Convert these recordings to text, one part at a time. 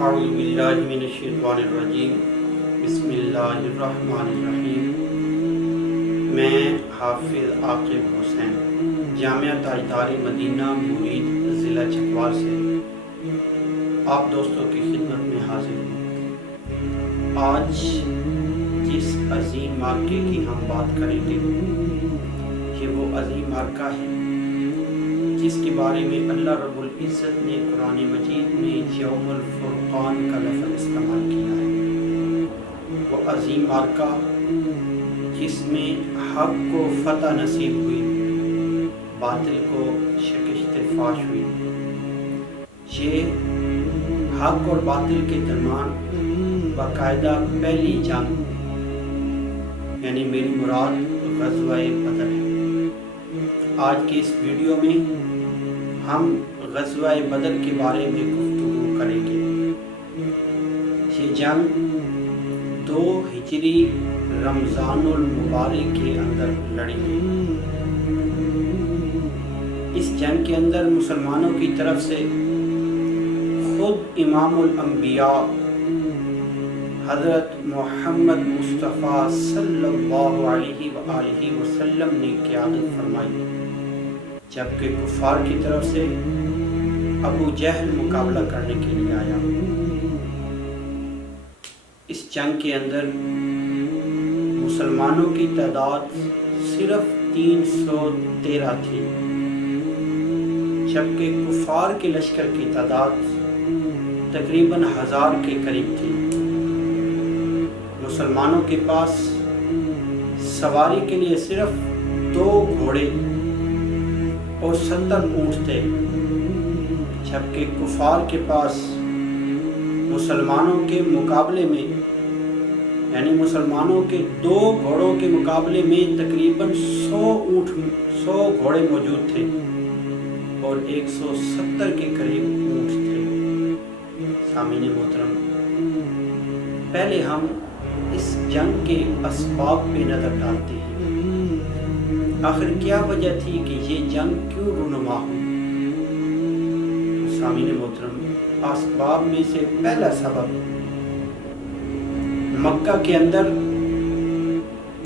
اعوذ باللہ من الشیطان الرجیم بسم اللہ الرحمن الرحیم۔ میں حافظ عاقب حسین جامعہ تاجدار مدینہ مرید ضلع چکوال سے آپ دوستوں کی خدمت میں حاضر ہوں۔ آج جس عظیم معرکے کی ہم بات کریں گے یہ وہ عظیم معرکہ ہے جس کے بارے میں اللہ رب العزت نے قرآن مجید میں یوم الفرقان کا لفظ استعمال کیا ہے۔ وہ عظیم معرکہ جس میں حق کو فتح نصیب ہوئی، باطل کو شکست فاش ہوئی۔ یہ حق اور باطل کے درمیان باقاعدہ پہلی جنگ یعنی میری مراد غزوہ بدر ہے۔ آج کے اس ویڈیو میں ہم غزوہ بدر کے بارے میں گفتگو کریں گے۔ یہ جنگ 2 ہجری رمضان المبارک کے اندر لڑی گئی۔ اس جنگ کے اندر مسلمانوں کی طرف سے خود امام الانبیاء حضرت محمد مصطفیٰ صلی اللہ علیہ وآلہ وسلم نے قیادت فرمائی، جبکہ کفار کی طرف سے ابو جہل مقابلہ کرنے کے لیے آیا۔ اس جنگ کے اندر مسلمانوں کی تعداد صرف 313 تھی، جبکہ کفار کے لشکر کی تعداد تقریباً 1000 کے قریب تھی۔ مسلمانوں کے پاس سواری کے لیے صرف 2 گھوڑے اور 70 اونٹ تھے، جبکہ کفار کے پاس مسلمانوں کے مقابلے میں یعنی مسلمانوں کے 2 گھوڑوں کے مقابلے میں تقریباً 100 گھوڑے موجود تھے اور 170 کے قریب اونٹ تھے۔ سامعین محترم، پہلے ہم اس جنگ کے اسباب پہ نظر ڈالتے ہیں۔ آخر کیا وجہ تھی کہ یہ جنگ کیوں رونما ہوئی؟ سامعین محترم، اسباب میں سے پہلا سبب مکہ کے اندر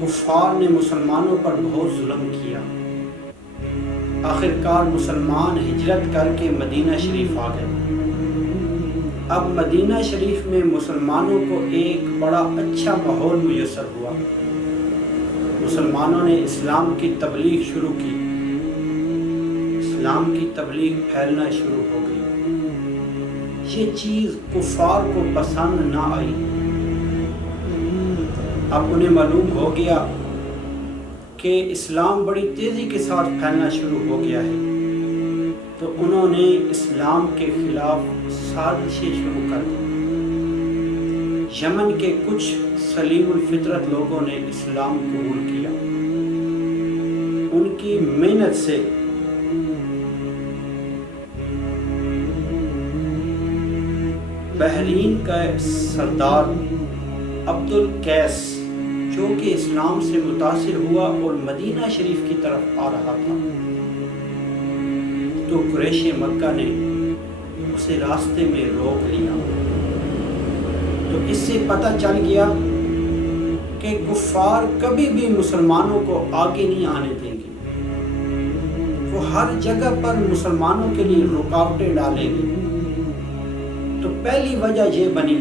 کفار نے مسلمانوں پر بہت ظلم کیا۔ آخرکار مسلمان ہجرت کر کے مدینہ شریف آ گئے۔ اب مدینہ شریف میں مسلمانوں کو ایک بڑا اچھا ماحول میسر ہوا۔ مسلمانوں نے اسلام کی تبلیغ شروع کی، اسلام کی تبلیغ پھیلنا شروع ہو گئی۔ یہ چیز کفار کو پسند نہ آئی۔ اب انہیں معلوم ہو گیا کہ اسلام بڑی تیزی کے ساتھ پھیلنا شروع ہو گیا ہے، تو انہوں نے اسلام کے خلاف سازشیں شروع کر دی۔ یمن کے کچھ سلیم الفطرت لوگوں نے اسلام قبول کیا۔ ان کی محنت سے بحرین کا سردار عبد القیس جو کہ اسلام سے متاثر ہوا اور مدینہ شریف کی طرف آ رہا تھا، تو قریش مکہ نے اسے راستے میں روک لیا۔ تو اس سے پتہ چل گیا کہ کفار کبھی بھی مسلمانوں کو آگے نہیں آنے دیں گے، وہ ہر جگہ پر مسلمانوں کے لیے رکاوٹیں ڈالیں گے۔ تو پہلی وجہ یہ بنی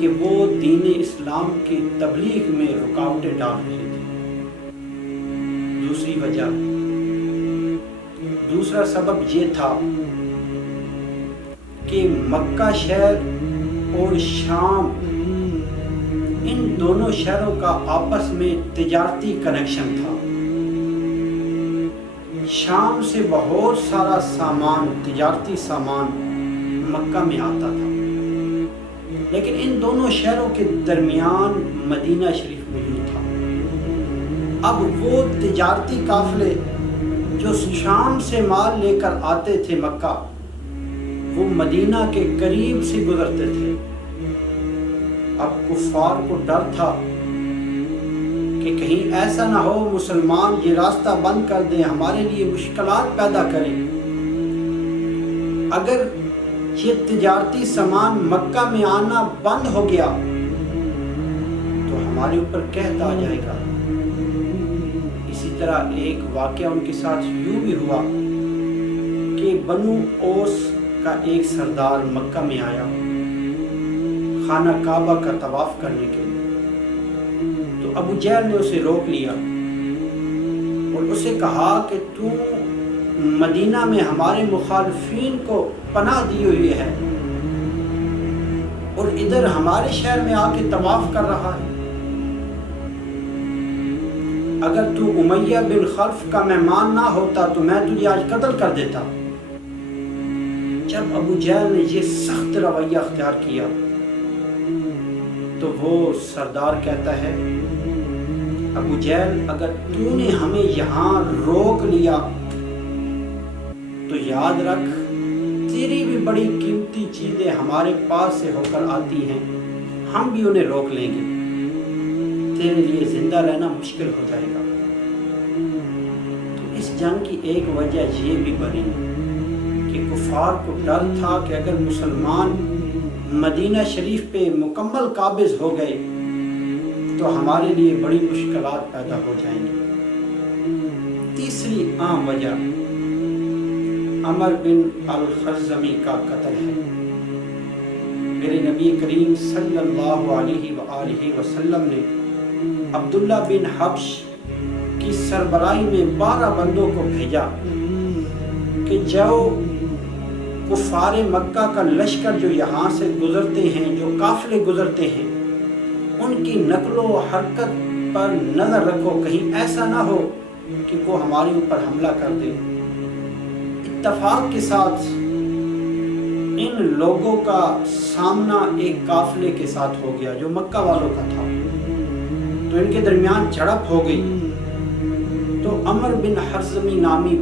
کہ وہ دین اسلام کی تبلیغ میں رکاوٹیں ڈال رہے تھے۔ دوسرا سبب یہ تھا کہ مکہ شہر اور شام، ان دونوں شہروں کا آپس میں تجارتی کنیکشن تھا۔ شام سے بہت سارا سامان، تجارتی سامان مکہ میں آتا تھا، لیکن ان دونوں شہروں کے درمیان مدینہ شریف موجود تھا۔ اب وہ تجارتی قافلے جو شام سے مال لے کر آتے تھے مکہ، وہ مدینہ کے قریب سے گزرتے تھے۔ اب کفار کو ڈر تھا کہ کہیں ایسا نہ ہو مسلمان یہ راستہ بند کر دیں، ہمارے لیے مشکلات پیدا کریں۔ اگر یہ تجارتی سامان مکہ میں آنا بند ہو گیا تو ہمارے اوپر قحط آ جائے گا۔ اسی طرح ایک واقعہ ان کے ساتھ یوں بھی ہوا کہ بنو اوس کا ایک سردار مکہ میں آیا خانہ کعبہ کا طواف کرنے کے لیے، تو ابو جہل نے اسے روک لیا اور اسے کہا کہ تو مدینہ میں ہمارے مخالفین کو پناہ دی ہوئی ہے اور ادھر ہمارے شہر میں آ کے طواف کر رہا ہے، اگر تو امیہ بن خلف کا مہمان نہ ہوتا تو میں تجھے آج قتل کر دیتا۔ جب ابو جہل نے یہ سخت رویہ اختیار کیا تو وہ سردار کہتا ہے ابو جہل اگر تو نے ہمیں یہاں روک لیا تو یاد رکھ تیری بھی بڑی قیمتی چیزیں ہمارے پاس سے ہو کر آتی ہیں، ہم بھی انہیں روک لیں گے، تیرے لیے زندہ رہنا مشکل ہو جائے گا۔ تو اس جنگ کی ایک وجہ یہ بھی بنی کہ کفار کو ڈر تھا کہ اگر مسلمان مدینہ شریف پہ مکمل قابض ہو گئے تو ہمارے لیے بڑی مشکلات پیدا ہو جائیں گی۔ تیسری عام وجہ عمر بن الخزرمی کا قتل ہے۔ میرے نبی کریم صلی اللہ علیہ وآلہ وسلم نے عبداللہ بن حبش کی سربراہی میں 12 بندوں کو بھیجا کہ جو کفار مکہ کا لشکر جو یہاں سے گزرتے ہیں، جو قافلے گزرتے ہیں، ان کی نقل و حرکت پر نظر رکھو، کہیں ایسا نہ ہو کہ وہ ہمارے اوپر حملہ کر دے۔ اتفاق کے ساتھ ان لوگوں کا سامنا ایک قافلے کے ساتھ ہو گیا جو مکہ والوں کا تھا، تو ان کے درمیان جھڑپ ہو گئی، تو عمر بن حرزمی نامی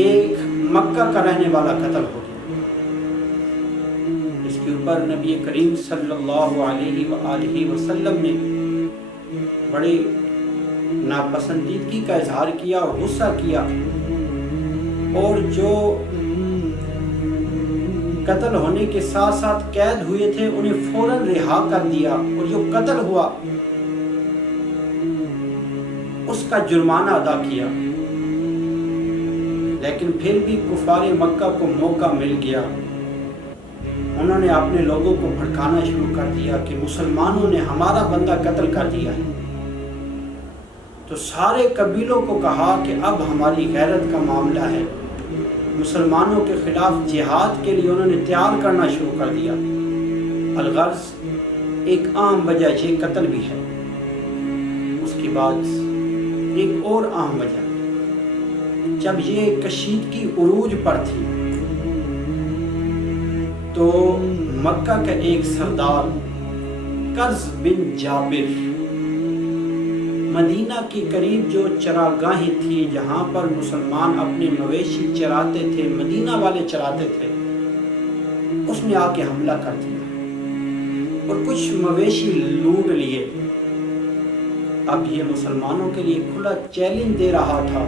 ایک مکہ کا رہنے والا قتل ہو گیا۔ اس کے اوپر نبی کریم صلی اللہ علیہ وآلہ وسلم نے بڑے ناپسندیدگی کا اظہار کیا اور غصہ کیا، اور جو قتل ہونے کے ساتھ ساتھ قید ہوئے تھے انہیں فوراً رہا کر دیا، اور جو قتل ہوا اس کا جرمانہ ادا کیا۔ لیکن پھر بھی کفار مکہ کو موقع مل گیا، انہوں نے اپنے لوگوں کو بھڑکانا شروع کر دیا کہ مسلمانوں نے ہمارا بندہ قتل کر دیا ہے۔ تو سارے قبیلوں کو کہا کہ اب ہماری غیرت کا معاملہ ہے، مسلمانوں کے خلاف جہاد کے لیے انہوں نے تیار کرنا شروع کر دیا۔ الغرض ایک عام وجہ یہ قتل بھی ہے۔ اس کے بعد ایک اور عام وجہ، جب یہ کشیدگی عروج پر تھی تو مکہ کا ایک سردار قرظ بن جابر مدینہ کے قریب جو چراگاہیں تھی جہاں پر مسلمان اپنے مویشی چراتے تھے، مدینہ والے چراتے تھے، اس نے آ کے حملہ کر دیا اور کچھ مویشی لوٹ لیے۔ اب یہ مسلمانوں کے لیے کھلا چیلنج دے رہا تھا۔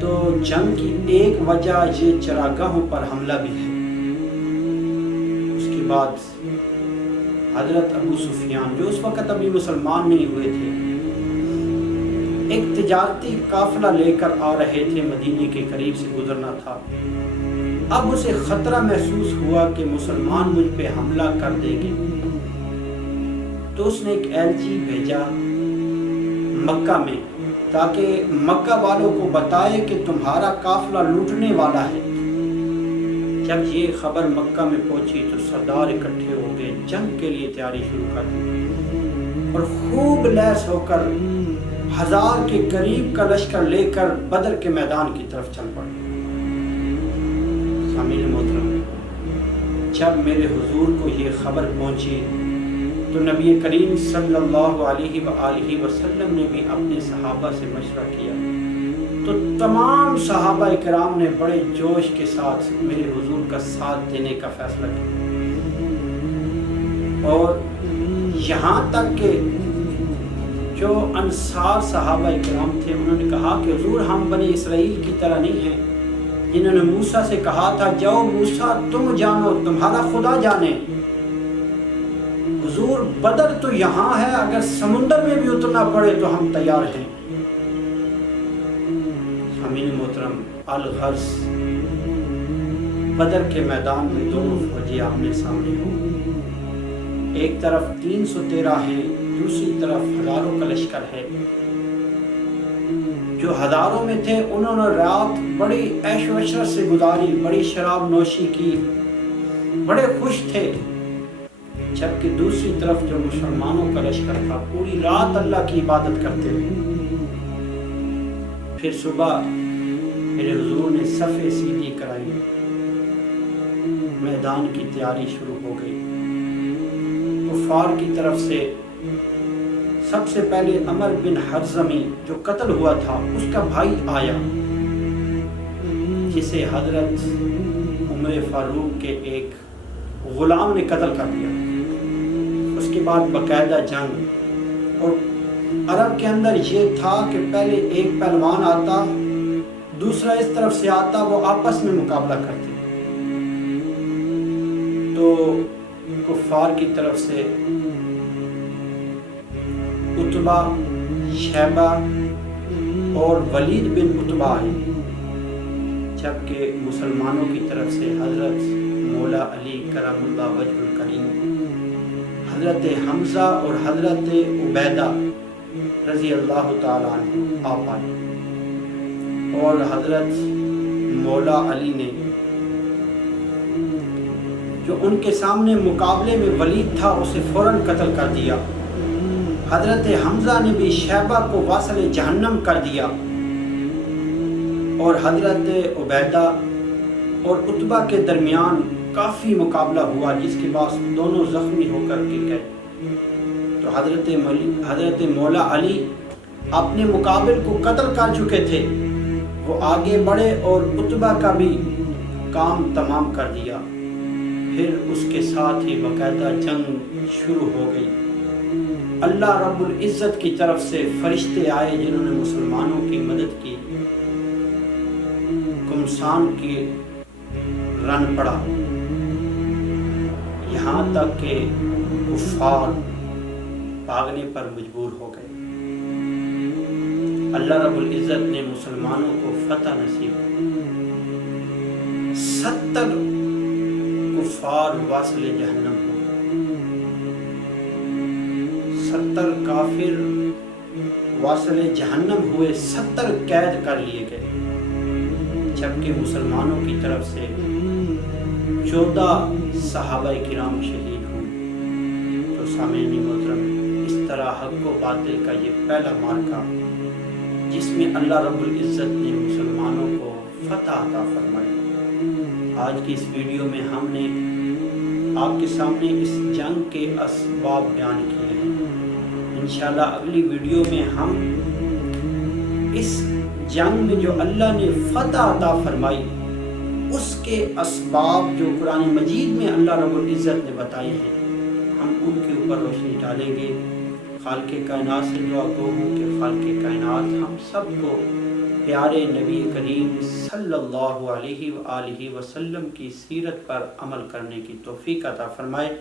تو جنگ کی ایک وجہ یہ چراگاہوں پر حملہ بھی ہے۔ اس کے بعد حضرت ابو سفیان جو اس وقت ابھی مسلمان نہیں ہوئے تھے، ایک تجارتی قافلہ لے کر آ رہے تھے، مدینے کے قریب سے گزرنا تھا۔ اب اسے خطرہ محسوس ہوا کہ مسلمان مجھ پہ حملہ کر دیں گے، تو اس نے ایک ایلچی بھیجا مکہ میں تاکہ مکہ والوں کو بتائے کہ تمہارا قافلہ لوٹنے والا ہے۔ جب یہ خبر مکہ میں پہنچی تو سردار اکٹھے ہو گئے، جنگ کے لیے تیاری شروع کر دی، اور خوب لیس ہو کر 1000 کے قریب کا لشکر لے کر بدر کے میدان کی طرف چل پڑے۔ سامعین محترم، جب میرے حضور کو یہ خبر پہنچی تو نبی کریم صلی اللہ علیہ وآلہ وسلم نے بھی اپنے صحابہ سے مشورہ کیا، تو تمام صحابہ کرام نے بڑے جوش کے ساتھ میرے حضور کا ساتھ دینے کا فیصلہ کیا، اور یہاں تک کہ جو انصار صحابہ کرام تھے انہوں نے کہا کہ حضور ہم بنی اسرائیل کی طرح نہیں ہیں جنہوں نے موسیٰ سے کہا تھا جاؤ موسیٰ تم جانو تمہارا خدا جانے، حضور بدر تو یہاں ہے، اگر سمندر میں بھی اترنا پڑے تو ہم تیار ہیں۔ امین محترم، الغرض بدر کے میدان میں دونوں فوجی آمنے سامنے ہوں، ایک طرف 313 ہیں، دوسری طرف ہزاروں کا لشکر ہے۔ جو ہزاروں میں تھے انہوں نے رات بڑی عیش و عشرت سے گزاری، بڑی شراب نوشی کی، بڑے خوش تھے، جبکہ دوسری طرف جو مسلمانوں کا لشکر تھا پوری رات اللہ کی عبادت کرتے رہے۔ پھر صبح میرے حضور نے صفیں سیدھی کرائی، میدان کی تیاری شروع ہو گئی۔ کفار کی طرف سے سب سے پہلے عمر بن حرزمی جو قتل ہوا تھا اس کا بھائی آیا، جسے حضرت عمر فاروق کے ایک غلام نے قتل کر دیا۔ اس کے بعد باقاعدہ جنگ، اور عرب کے اندر یہ تھا کہ پہلے ایک پہلوان آتا، دوسرا اس طرف سے آتا، وہ آپس میں مقابلہ کرتے۔ تو کفار کی طرف سے عتبہ، شیبہ اور ولید بن عتبہ آئے، جبکہ مسلمانوں کی طرف سے حضرت مولا علی کرم اللہ وجہ الکریم، حضرت حمزہ اور حضرت عبیدہ رضی اللہ تعالیٰ عنہ آپ آئے، اور حضرت مولا علی نے جو ان کے سامنے مقابلے میں ولید تھا اسے فوراً قتل کر دیا۔ حضرت حمزہ نے بھی شیبہ کو واصل جہنم کر دیا، اور حضرت عبیدہ اور عتبہ کے درمیان کافی مقابلہ ہوا، جس کے بعد دونوں زخمی ہو کر گر گئے۔ تو حضرت مولا علی اپنے مقابل کو قتل کر چکے تھے، وہ آگے بڑھے اور عتبہ کا بھی کام تمام کر دیا۔ پھر اس کے ساتھ ہی باقاعدہ جنگ شروع ہو گئی۔ اللہ رب العزت کی طرف سے فرشتے آئے جنہوں نے مسلمانوں کی مدد کی، گمسان کی رن پڑا، یہاں تک کہ کفار بھاگنے پر مجبور ہو گئے۔ اللہ رب العزت نے مسلمانوں کو فتح نصیب کی۔ 70 کفار واصل جہنم ہوئے، 70 کافر واصل جہنم ہوئے، 70 قید کر لیے گئے، جبکہ مسلمانوں کی طرف سے 14 صحابہ کرام شہید ہوئے۔ تو سامعین محترم، اس طرح حق و باطل کا یہ پہلا معرکہ جس میں اللہ رب العزت نے مسلمانوں کو فتح عطا فرمائی۔ آج کی اس ویڈیو میں ہم نے آپ کے سامنے اس جنگ کے اسباب بیان کیے ہیں۔ انشاءاللہ اگلی ویڈیو میں ہم اس جنگ میں جو اللہ نے فتح عطا فرمائی اس کے اسباب جو قرآن مجید میں اللہ رب العزت نے بتائے ہیں، ہم ان کے اوپر روشنی ڈالیں گے۔ خالق کائنات سے دعا گو ہوں کہ خالق کائنات ہم سب کو پیارے نبی کریم صلی اللہ علیہ وآلہ وسلم کی سیرت پر عمل کرنے کی توفیق عطا فرمائے۔